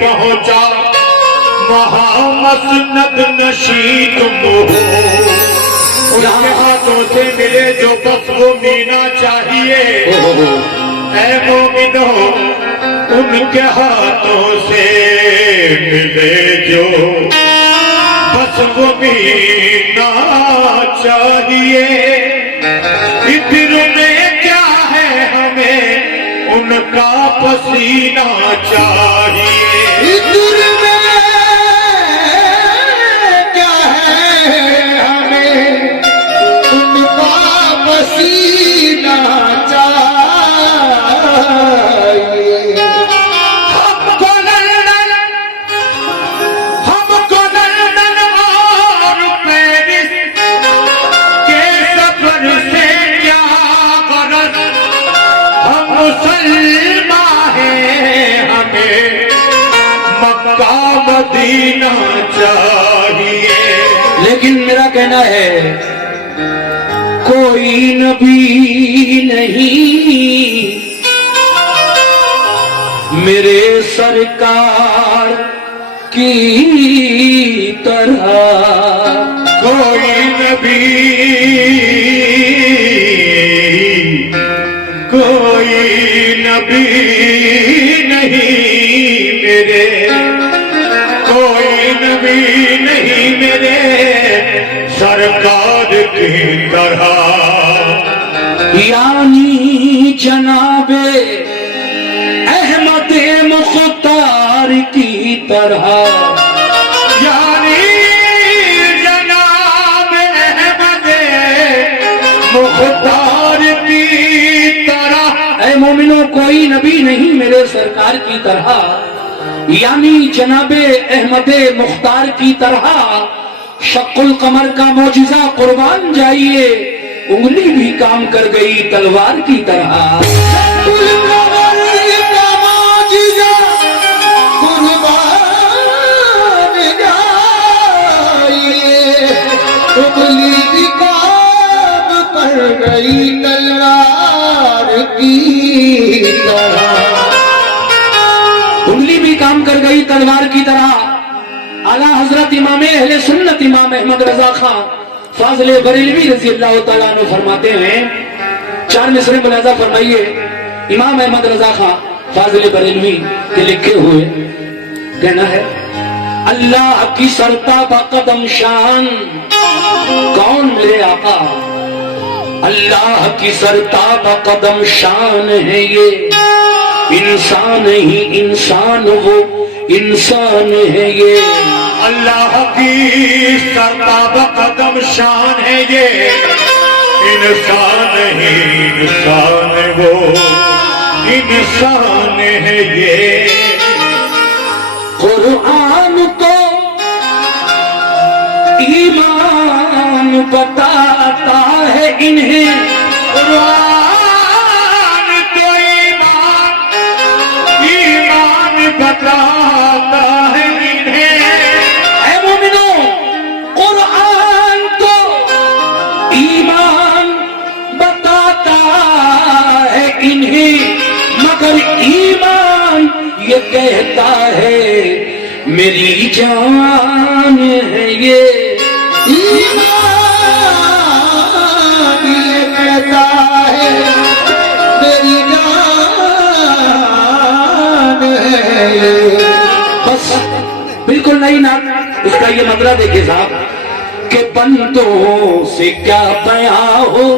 पहुंचा महामसनद नशी तुम हो। उनके हाथों से मिले जो बस वो मीना चाहिए। ऐ मोमिनो उनके हाथों से मिले जो बस वो मीना चाहिए। इधर में क्या है हमें उनका पसीना चाहिए। इधर में क्या है हमें उनका पसीना चाहिए। हमको लंदन और पेरिस के सफर से क्या गरज। हम मुसलमान हैं हमें मक्का मदीना चाहिए। लेकिन मेरा कहना है कोई नबी नहीं मेरे सरकार की तरह। कोई नबी नहीं मेरे, कोई नबी नहीं मेरे सरकार की तरह। यानी जनाबे अहमद मुख्तार की तरह। यानी जनाब अहमद मुख्तार की तरह। ऐ मोमिनो कोई नबी नहीं मेरे सरकार की तरह, यानी जनाबे अहमद मुख्तार की तरह। शक्कुल कमर का मौजिजा कुर्बान जाइए, उंगली भी काम कर गई तलवार की तरह। शक्कुल कमर का मौजिजा कुर्बान जाइए, उंगली भी काम कर गई तलवार की तरह। उंगली भी काम कर गई तलवार की तरह। आला हजरत इमाम अहले सुन्नत इमाम अहमद रजा खां फाज़िले बरेलवी रज़ी अल्लाह तआला अन्हु फरमाते हैं, 4 मिसरे मुलाजा फरमाइए। इमाम अहमद रजा खां फाज़िले बरेलवी के लिखे हुए कहना है, अल्लाह की सरता बकदम शान कौन ले आका। अल्लाह की सरता बकदम शान है ये, इंसान ही इंसान वो इंसान है ये। अल्लाह की सरताब कदम शान है ये, इंसान ही इंसान वो इंसान है ये। कुरान तो ईमान बताता है इन्हें। कुरान तो ईमान बताता है इन्हें। ऐ मोमिनो कुरान तो ईमान बताता है इन्हें, मगर ईमान ये कहता है मेरी जान है ये। ईमान ये कहता है मेरी जान है ये। बस बिल्कुल नहीं ना, उसका ये मतला देखिए साहब कि बंदों से क्या बयां हो।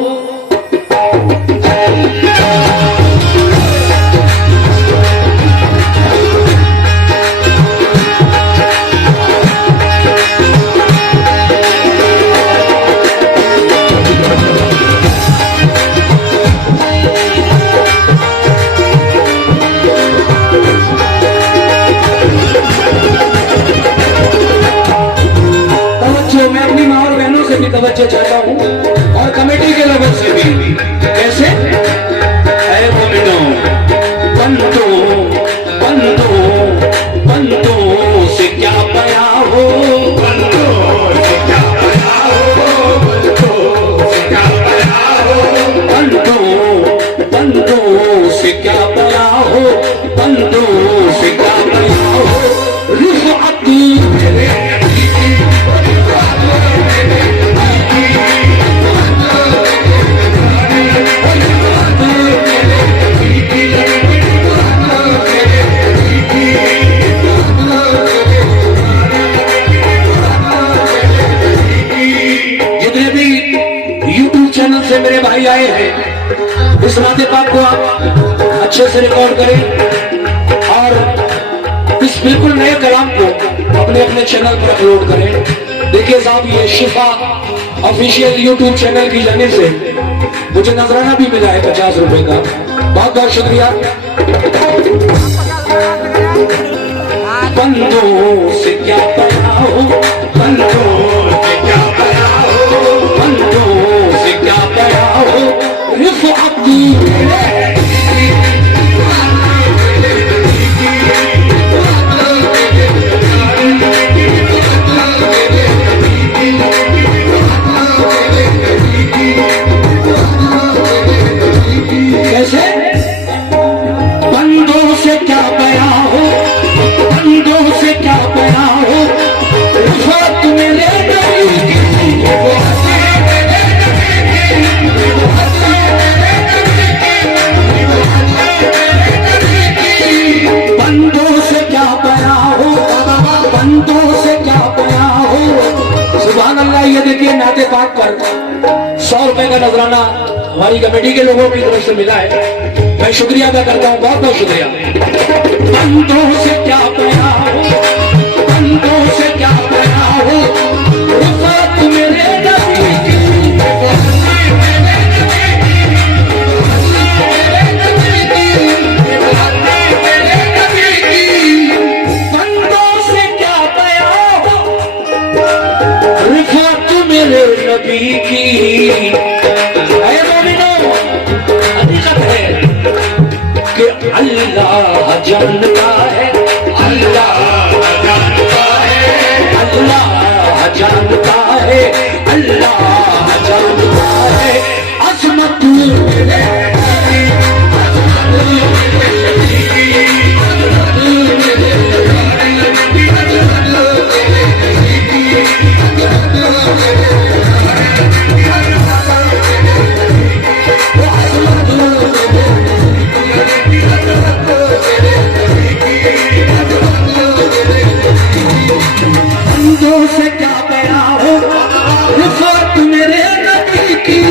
तवज्जो चाहता हूँ और कमेटी के लोगों से भी। कैसे है मोमिनो, बंदों बंदों बंदों से क्या बयां हो। बंदों से क्या बयां हो, बंदों से क्या बयां हो। बंदों बंदों से क्या बयां हो, बंदों से क्या बयां हो। आप अच्छे से रिकॉर्ड करें और इस बिल्कुल नए कलाम को अपने अपने चैनल पर अपलोड करें। देखिए साहब, ये शिफा ऑफिशियल यूट्यूब चैनल की जानिब से मुझे नजराना भी मिला है 50 रुपए का, बहुत बहुत शुक्रिया। बंदों से क्या बनाओ, बंदों से क्या बनाओ, बंदों से क्या बनाओ, रिफ़अती कैसे? बंदों से क्या बनाओ, बंदों से क्या बनाओ, रिफ़अत मेरे नबी की, बंदों से क्या बनाओ, बंदों से क्या बनाओ। सुभान अल्लाह। ये देखिए नाते पाक पर 100 रुपए का नजराना हमारी कमेटी के लोगों की तरफ से मिला है, मैं शुक्रिया अदा करता हूँ, बहुत बहुत शुक्रिया। बंदों से क्या बनाओ, बंदों से क्या बनाओ, रिफ़अत मेरे नबी की, बंदों से क्या बनाओ, रिफ़अत मेरे नबी की। कि अल्लाह जानता है, अल्लाह जानता है, अल्लाह जानता है, अल्लाह जानता है अज़मत मेरे, बंदों से क्या बनाओ, रिफ़अत मेरे नबी की,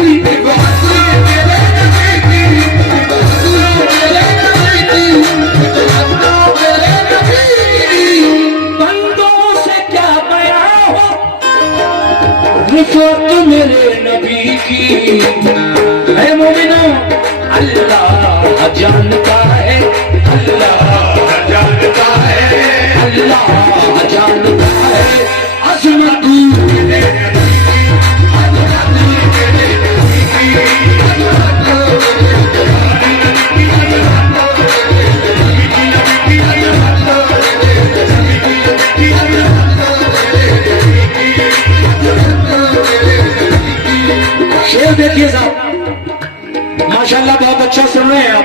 बंदों से क्या बनाओ, रिफ़अत मेरे नबी की। है मोमिनो, अल्लाह जानता है, अल्लाह जानता है, अल्लाह जानता है अज़मत मेरे, शेर देखिए साहब, माशाल्लाह बहुत अच्छा सुन रहे हैं आप।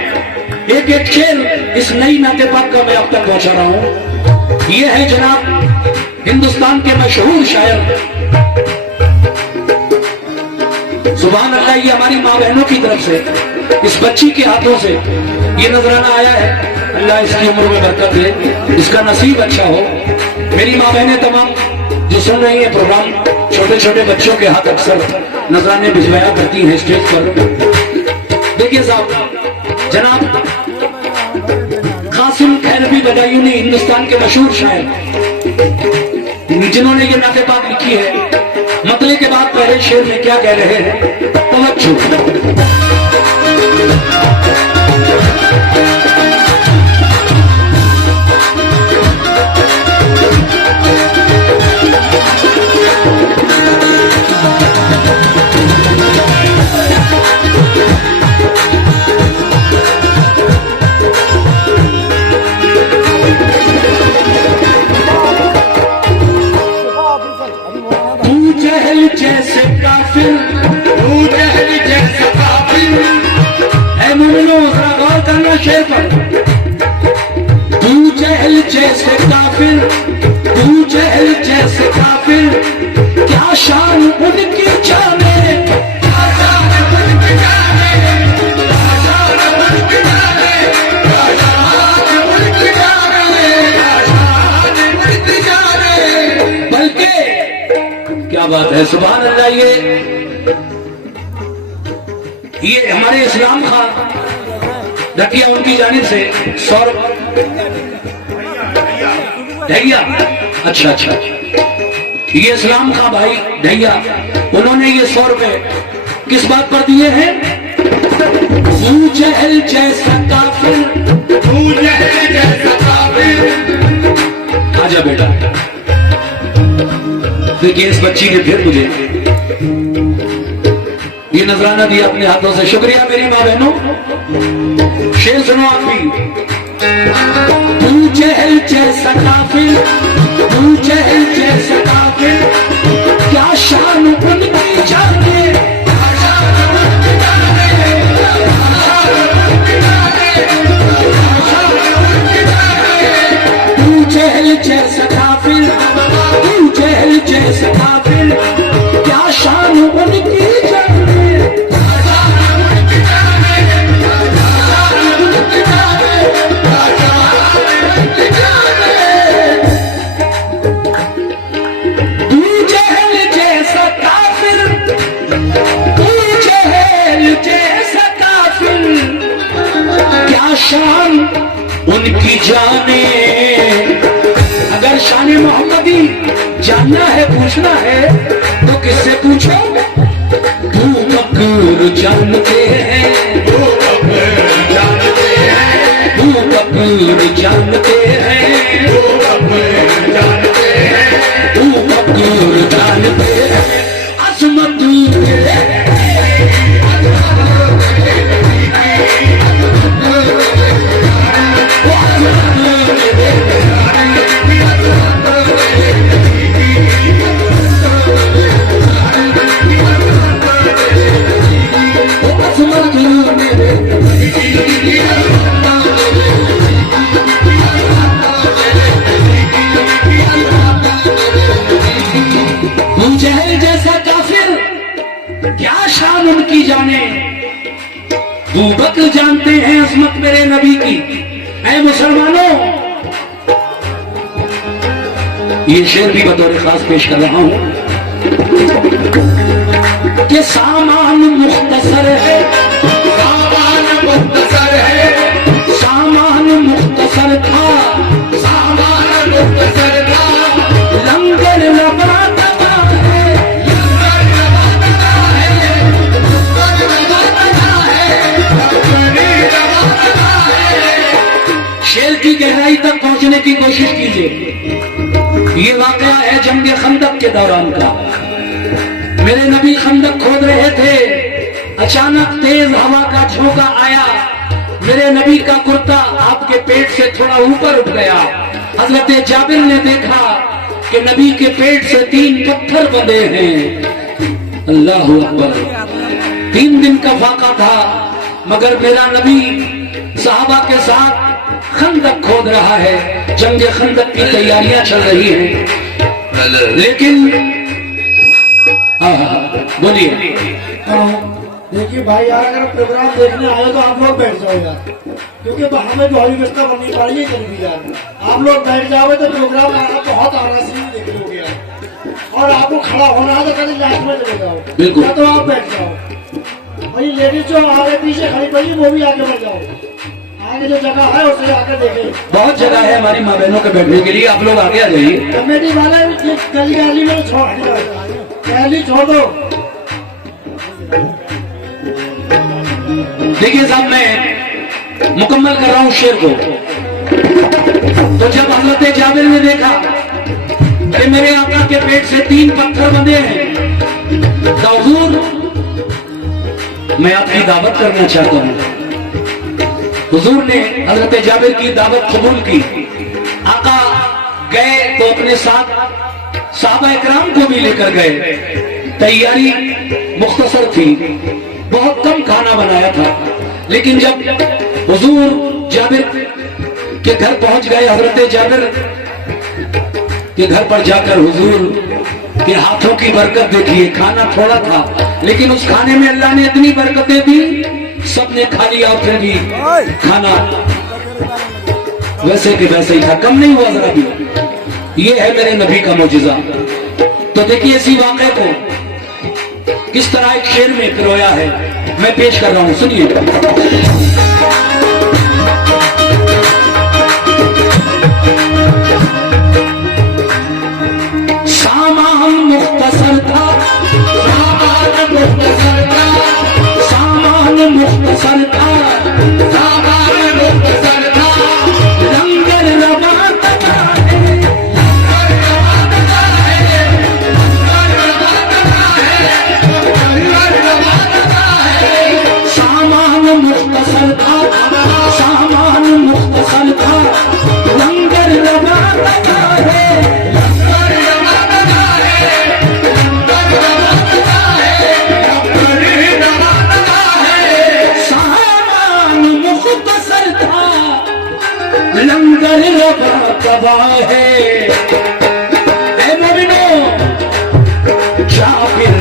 एक एक शेर इस नई नाते पाक का मैं आप तक पहुंचा रहा हूं। ये है जनाब हिंदुस्तान के मशहूर शायर, सुभान अल्लाह, ये हमारी माँ बहनों की तरफ से इस बच्ची के हाथों से ये नजराना आया है। अल्लाह इसकी उम्र में बरकत दे, इसका नसीब अच्छा हो। मेरी माँ बहनें तमाम जो सुन रही है प्रोग्राम, छोटे छोटे बच्चों के हाथ अक्सर नजराने भिजवाया करती हैं स्टेज पर। देखिए साहब, जनाब कासिम खैरवी बदायूनी हिंदुस्तान के मशहूर शायर, जिन्होंने ये नाते पाक लिखी है, मतले के बाद पहले शेर में क्या कह रहे हैं, तवज्जो। जैसे काफिर, तू जहल जैसे काफिर, ऐ मोमिनो जरा गौर करना शेर पर। तू जहल जैसे काफिर, तू जहल जैसे काफिर, क्या शान उनकी जाने, क्या शान उनकी जाने, क्या शान उनकी जाने, क्या शान उनकी जाने, क्या शान उनकी जाने। बल्कि क्या बात है, सुभान अल्लाह। ये हमारे इस्लाम खान रखिया उनकी जानिब से 100 ढैया। अच्छा अच्छा, ये इस्लाम का भाई ढैया, उन्होंने ये 100 रुपए किस बात पर दिए हैं? तू जहल जैसा काफिर, तू जहल जैसा काफिर। आजा बेटा। देखिए इस बच्ची ने फिर मुझे ये नजराना दिया अपने हाथों से। शुक्रिया मेरी माँ बहनों। शेर सुनो आप भी। तू जहल जैसा काफिर, तू जहल जैसा काफिर, क्या शान उनकी जाने, तू जहल जैसा काफिर, तू जहल जैसा काफिर, क्या शान उनकी जाने। शान उनकी जाने। अगर शान मोहम्मदी जानना है, पूछना है तो किससे पूछो? तू बकूर जानते हैं, तू बकूर जानते हैं, तू बकूर जानते हैं, तू बकूर जानते हैं, तू बकूर जानते हैं। अजमत जहल जैसा काफिर, क्या शान उनकी जाने। अबू बकर जानते हैं अजमत मेरे नबी की। ऐ मुसलमानों, ये शेर भी बतौर खास पेश कर रहा हूं कि सामान मुख्तसर है, सामान मुख्तसर है, सामान मुख्तसर था, सामान मुख्तसर था, लंगर लबा दबा है, शेर की गहराई तक पहुंचने की कोशिश कीजिए। ये वाकया है जंग खंदक के दौरान का। मेरे नबी खंदक खोद रहे थे, अचानक तेज हवा का झोंका आया, मेरे नबी का कुर्ता आपके पेट से थोड़ा ऊपर उठ गया। हजरत जाबिर ने देखा कि नबी के पेट से 3 पत्थर बंधे हैं। अल्लाह अकबर। 3 दिन का फाका था, मगर मेरा नबी सहाबा के साथ खंदक खोद रहा है, जंग खंदक की तैयारियां चल रही हैं। लेकिन बोलिए। देखिए भाई यार, अगर प्रोग्राम देखने आए तो आप लोग बैठ जाओ यार, क्योंकि हमें जो हरी व्यवस्था बननी पड़ेगी कभी यार। आप लोग बैठ जाओगे तो प्रोग्राम आप बहुत आराम से देख लोगे यार। और आपको खड़ा होना है तो कभी लास्ट में चले जाओ, बिल्कुल। या तो आप बैठ जाओ। भाई लेडीज जो आगे पीछे खड़ी पड़ी वो भी आगे बढ़ जाओ, आगे जो जगह है उसे आगे देखें। बहुत जगह है हमारी माँ बहनों के बैठने के लिए, आप लोग आगे आ जाइए। कमेटी वाले गली गली में छोड़ गली छोड़ दो। देखिए साहब, मैं मुकम्मल कर रहा हूं शेर को। तो जब हजरत जाबिर ने देखा कि मेरे आका के पेट से 3 पत्थर बंधे हैं, तो हुजूर मैं आपकी दावत करना चाहता हूं। हुजूर ने हजरत जाबिर की दावत कबूल की। आका गए तो अपने साथ साहबा इकराम को भी लेकर गए। तैयारी मुख्तसर थी, बहुत कम खाना बनाया था, लेकिन जब हुजूर जाबिर के घर पहुंच गए, हजरत जाबिर के घर पर जाकर हुजूर के हाथों की बरकत देखिए। खाना थोड़ा था, लेकिन उस खाने में अल्लाह ने इतनी बरकतें दी, सबने खा लिया। फिर भी खाना वैसे के वैसे ही था, कम नहीं हुआ जरा भी। ये है मेरे नबी का मौजिजा। तो देखिए इसी वाक़े को किस तरह एक शेर में पिरोया है, मैं पेश कर रहा हूं, सुनिए। लंगर रबा तबाह है। ऐ मोमिनो जाबिर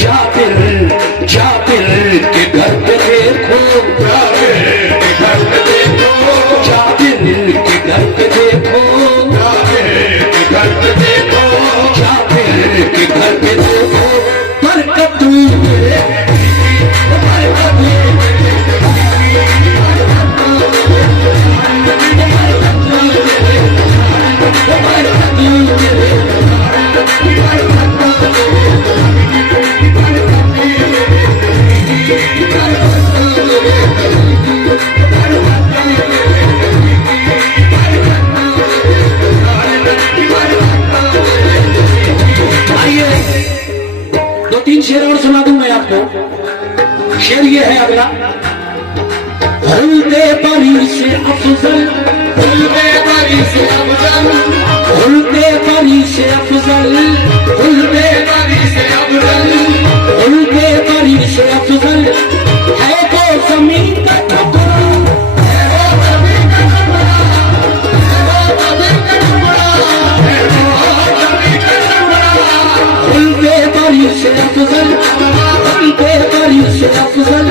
जाबिर जाबिर के घर पे देखो, जाबिर के घर पे देखो, जाबिर के घर पे देखो, जाबिर के घर पे देखो, जाबिर के घर पे देखो। बरकत दो तीन शेर और सुना दूं मैं आपको। शेर ये है अगला, हुल्दे परी से अफजल, हुल्दे परी से अफजल, हुल्दे परी से अफजल, हुल्दे परी से अफजल, हुल्दे परी से अफजल है वो जमीन का टुकड़ा, है वो जमीन का टुकड़ा, है वो जमीन का टुकड़ा, है वो जमीन का टुकड़ा, हुल्दे परी से अफजल, हुल्दे परी से अफजल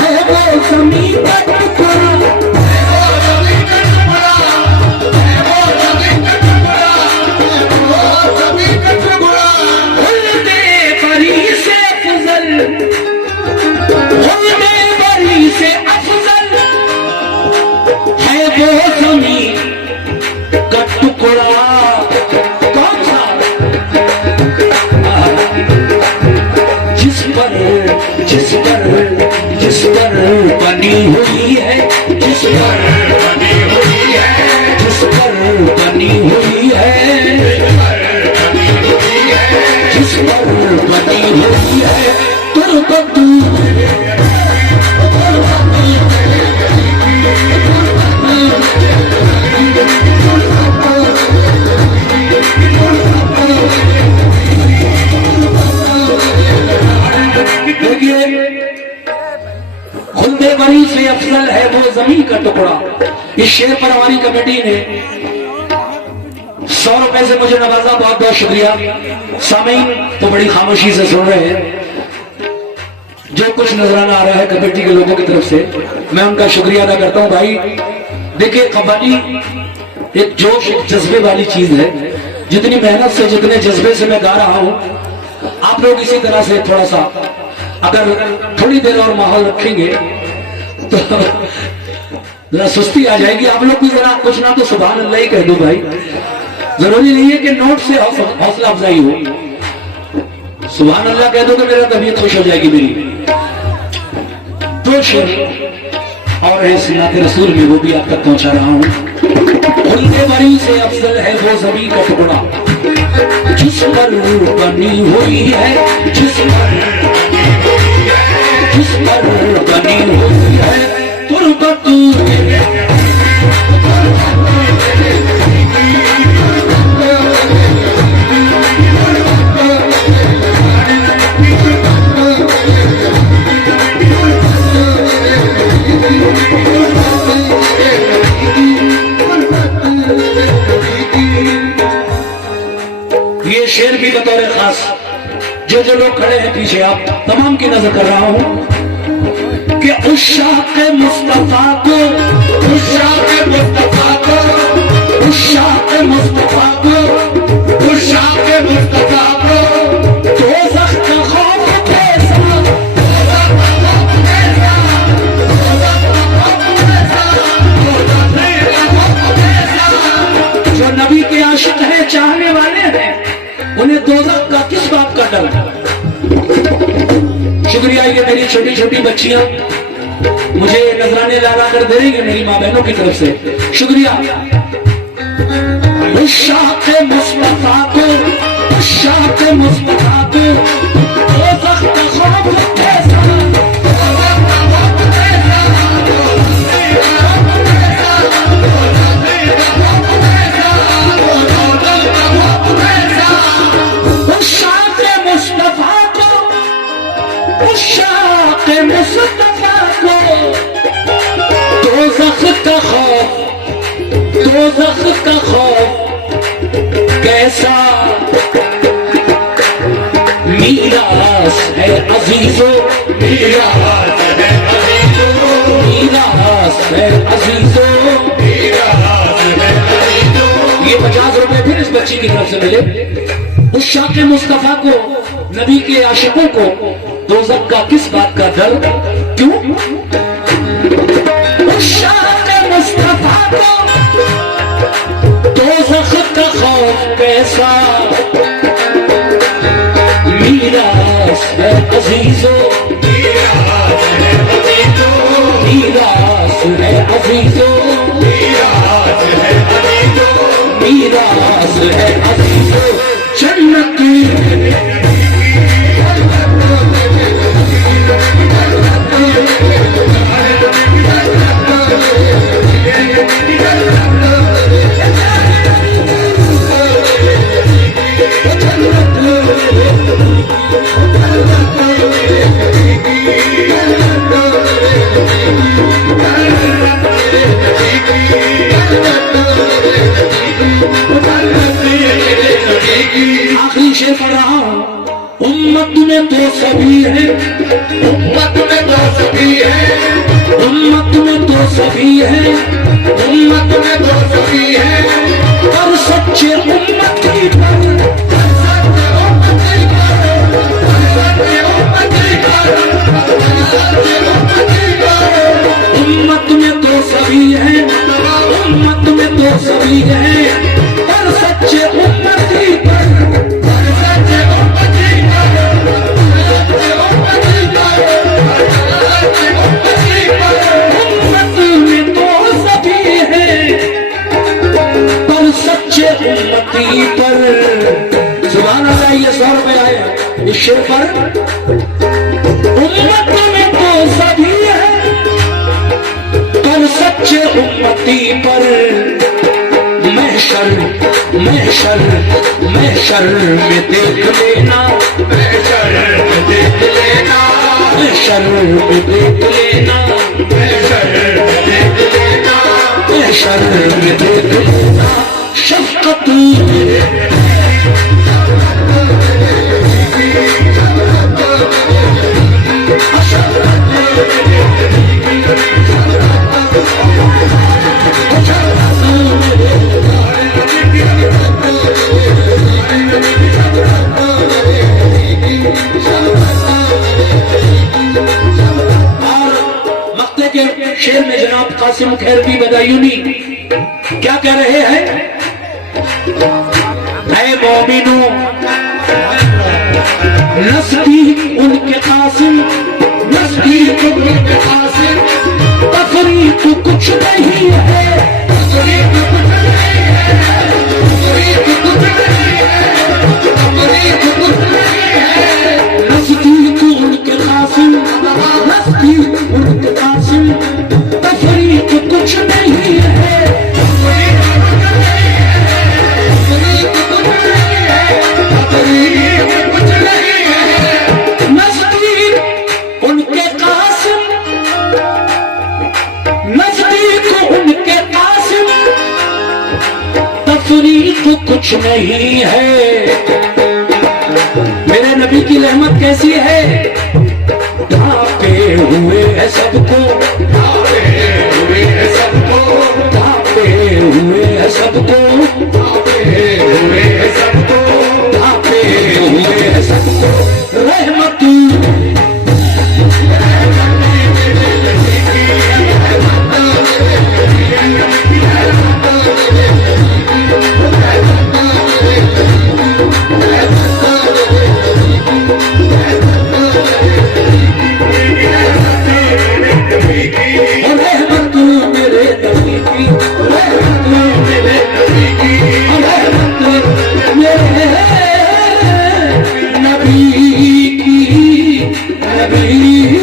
है वो जमीन का टुकड़ा, है वो जमीन का टुकड़ा, है वो जमीन का टुकड़ा, है वो जमीन का टुकड़ा, हुल्दे परी से अफजल, हुल्दे परी से अफजल है वो जमीन का टुकड़ा। कौन सा? जिस पर जिस पर जिस पर बनी हुई है, जिस पर बनी हुई है, जिस पर बनी हुई है, बनी हुई है, जिस पर बनी हुई है तुरबत खुल्दे बरी से अफजल है वो जमीन का टुकड़ा। इस शेर पर हमारी कमेटी ने 100 रुपए से मुझे नवाजा, बहुत बहुत शुक्रिया। सामीन तो बड़ी खामोशी से सुन रहे हैं। जो कुछ नजराना आ रहा है कमेटी के लोगों की तरफ से, मैं उनका शुक्रिया अदा करता हूं। भाई देखिए, कबड्डी एक जोश, एक जज्बे वाली चीज है। जितनी मेहनत से, जितने जज्बे से मैं गा रहा हूं, आप लोग इसी तरह से थोड़ा सा अगर थोड़ी देर और माहौल रखेंगे तो जरा सुस्ती आ जाएगी। आप लोग भी जरा कुछ ना तो सुभान अल्लाह ही कह दो भाई। जरूरी नहीं है कि नोट से हौसला अफजाई हो, सुभान अल्लाह कह दो तो मेरा तबीयत खुश हो जाएगी मेरी। तो शेर और है सिनात रसूल में, वो भी आप तक पहुंचा रहा हूं। खुल्दे बरी से अफजल है वो जमीन का टुकड़ा, जिस पर बनी हुई है, जिस पर बनी हुई है तुरबत। ये शेर भी बतौर खास जो लोग खड़े हैं पीछे, आप तमाम की नजर कर रहा हूं कि उशाक़ मुस्तफा को, उशाक़ मुस्तफा को, उशाक़ मुस्तफा को, उशाक़ मुस्तफा को, दोज़ख का खौफ कैसा, जो नबी के आशिक हैं, चाहने वाले हैं, उन्हें दोज़ख का किस बात का डर। शुक्रिया, ये मेरी छोटी छोटी बच्चियां मुझे नजराने ला कर दे रही है मेरी माँ बहनों की तरफ से, शुक्रिया। उशाक़ मुस्तफा को, उशाक़ मुस्तफा को दोज़ख का खौफ कैसा, मुस्तफा को दोज़ख का खौफ उसका खौफ कैसा, मीरास है अजीजो, मीरास है अजीजो, मीरास है अजीजो। मीरास है अजीजो। ये 50 रुपए फिर इस बच्ची की तरफ से मिले। उस शाक़ मुस्तफा को, नबी के आशिकों को दोज़ख का किस बात का डर, क्यों? उस शाक़ मुस्तफा को दोज़ख का खौफ कैसा, मीरास है अजीजो, मीरास है अजीजो, मीरास है अजीजो, मीरास है अजीजो। मीरास है अजीजो। जन्नत आखिरी शेर पढ़ रहा हूं। उम्मत में तो सभी है, उम्मत में तो सभी है, उम्मत में तो सभी है, उम्मत में तो सभी है। पर सच्चे उम्मती पर, सत्य उम्मती करो, सत्य उम्मती करो, सत्य उम्मती करो। उम्मत में तो सभी है, उम्मत में तो सभी है, पर सच्चे उम्मती पर, सत्य उम्मती करो, सत्य उम्मती करो, सत्य उम्मती करो। उम्मत में तो सभी है, पर सच्चे उम्मती पर। सुभान अल्लाह। ये 100 रुपए आए इस शेर पर। उम्मत में तो सभी है, पर सच्चे उम्मती पर। महशर महशर महशर में देख लेना, महशर में देख लेना, महशर में देख लेना, महशर में देख लेना। महशर में देख लेना। शफ़क़त शेर में जनाब कासिम खैरवी बदायूनी क्या कह रहे हैं? ऐ मोमिनो नज़दीक उनके कासिम, नज़दीक उनके कासिम, तफरीक कुछ नहीं है, तफरीक कुछ नहीं है, तफरीक कुछ नहीं है, तफरीक कुछ नहीं है। नज़दीक उनके कासिम, नज़दीक उनके कासिम, तफरीक कुछ नहीं है, तफरीक कुछ नहीं है, तफरीक कुछ नहीं है, तफरीक कुछ नहीं है। नज़दीक उनके कासिम, नज़दीक उनके कासिम, तफरीक कुछ नहीं है। मेरे नबी की रहमत कैसी है? ढांपे हुए है सबको, ढांपे हुए है सबको, ढांपे हुए है सबको, ढांपे हुए है सबको, ढांपे हुए है सबको। रहमत रहमत मेरे नबी की, रहमत मेरे नबी की, रहमत मेरे नबी की, नबी